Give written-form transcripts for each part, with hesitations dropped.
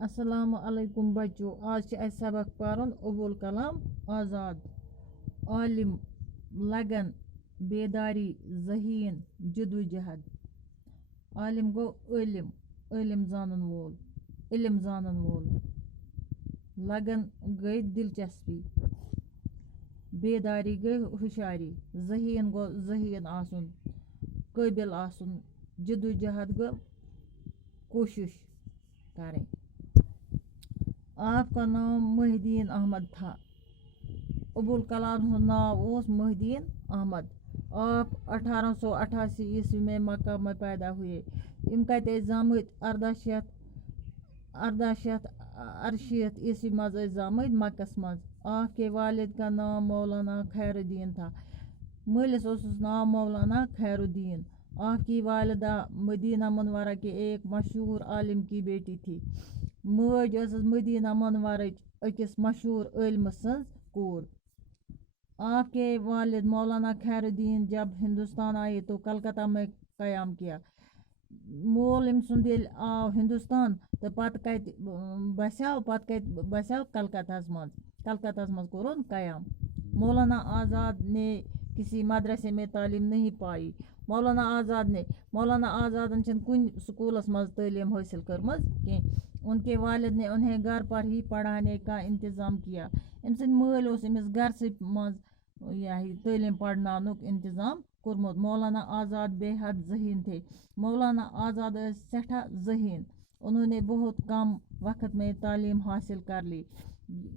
السلام علیکم بچو، آج سبق پرن ابوالکلام آزاد. عالم، لگن، بیداری، ذہین، جدوجہد. عالم گو علم، علم زانن وول، علم زانن وول. لگن گئی دلچسپی، بیداری گئی ہوشیاری. ذہین گو ذہین آسن، قابل آسن. جدوجہد گو کوشش کریں. آپ کا نام محی الدین احمد تھا. ابوالکلام نام اس محی الدین احمد. آپ 1888 میں مکہ میں پیدا ہوئے. یم کتے زامت 1868 مز زامت مکس مز. آپ کے والد کا نام مولانا خیر الدین تھا. مالس نام مولانا خیر الدین. آپ کی والدہ مدینہ منورہ کے ایک مشہور عالم کی بیٹی تھی. موج مدینہ منورہ اکس مشہور عالم سنز کور. آپ کے والد مولانا خیر الدین جب ہندوستان آئے تو کلکتہ میں قیام کیا. مول ام سند آو ہندوستان تو پتہ کت بسیو کلکتہ مز کورن قیام. مولانا آزاد نے کسی مدرسے میں تعلیم نہیں پائی. مولانا آزادن چن کن سکولس مز تعلیم حاصل کرمز کی. ان کے والد نے انہیں گھر پر ہی پڑھانے کا انتظام کیا. ام سند مال امس گھر سے مز تعلیم پڑھنانک انتظام کورمت. مولانا آزاد بے حد ذہین تھے. مولانا آزاد سٹھا ذہین. انہوں نے بہت کم وقت میں تعلیم حاصل کر لی.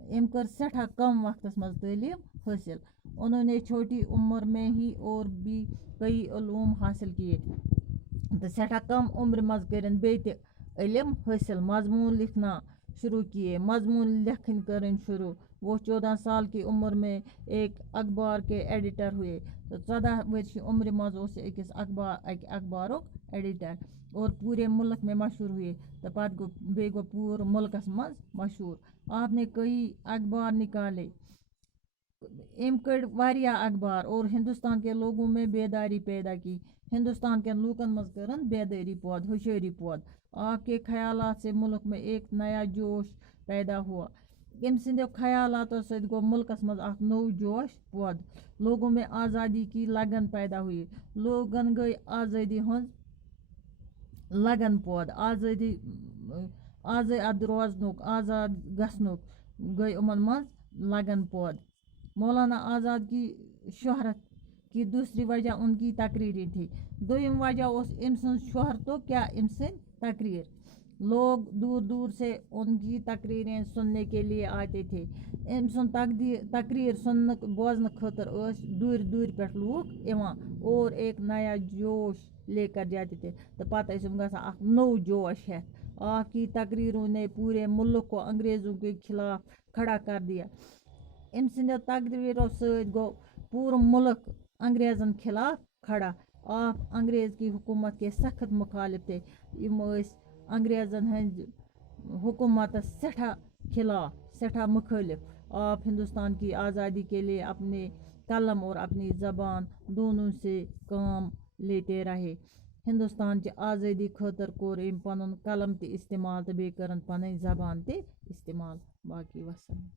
ام کر سٹھا کم وقت مز تعلیم حاصل. انہوں نے چھوٹی عمر میں ہی اور بھی کئی علوم حاصل کیے. تو سٹھا کم عمر مز کرن بیت علم حاصل. مضمون لکھنا شروع کیے. مضمون لکھن کرن شروع. وہ 14 سال کی عمر میں ایک اخبار کے ایڈیٹر ہوئے. تو 14 ورش عمر مز اکس اخبارک ایڈیٹر اور پورے ملک میں مشہور ہوئے. تو پتہ گو پور ملکس مز مشہور. آپ نے کئی اخبار نکالے. ام کڑ واریاہ اخبار اور ہندوستان کے لوگوں میں بیداری پیدا کی. ہندوستان کے لوکن مز کرن بیداری پود، ہوشیاری پود. آپ کے خیالات سے ملک میں ایک نیا جوش پیدا ہوا. ام سندیو خیالاتو ست گو ملکس مز اخ نو جوش پود. لوگوں میں آزادی کی لگن پیدا ہوئی. لوگن گئی آزادی ہنز لگن پود. آزاد روزنک، آزاد گسنک گئی امن مز لگن پود. مولانا آزاد کی شہرت کی دوسری وجہ ان کی تقریریں تھی. دویم وجہ ام سن شہرتو کیا ام سن تقریر. لوگ دور دور سے ان کی تقریریں سننے کے لیے آتے تھے. ام سن تقریر سنن بوزن خاطر دور دور پہ لوگ ایوان اور ایک نیا جوش لے کر جاتے تھے. تو پتہ گژھان اخ نو جوش ہے. آپ کی تقریروں نے پورے ملک کو انگریزوں کے خلاف کھڑا کر دیا. ام سندیو تقریروں ست گو پورا ملک انگریزن خلاف کھڑا. آپ انگریز کی حکومت کے سخت مخالف تھے. انگریزن ہند حکومت سٹھا خلاف، سٹھا مخالف. آپ ہندوستان کی آزادی کے لیے اپنے قلم اور اپنی زبان دونوں سے کام لیتے رہے. ہندوستان چہ آزادی خاطر کور ام پنن قلم تہ استعمال تو بیٚیہِ کٔرٕن پنٕنۍ زبان تہ استعمال. باقی وسلام.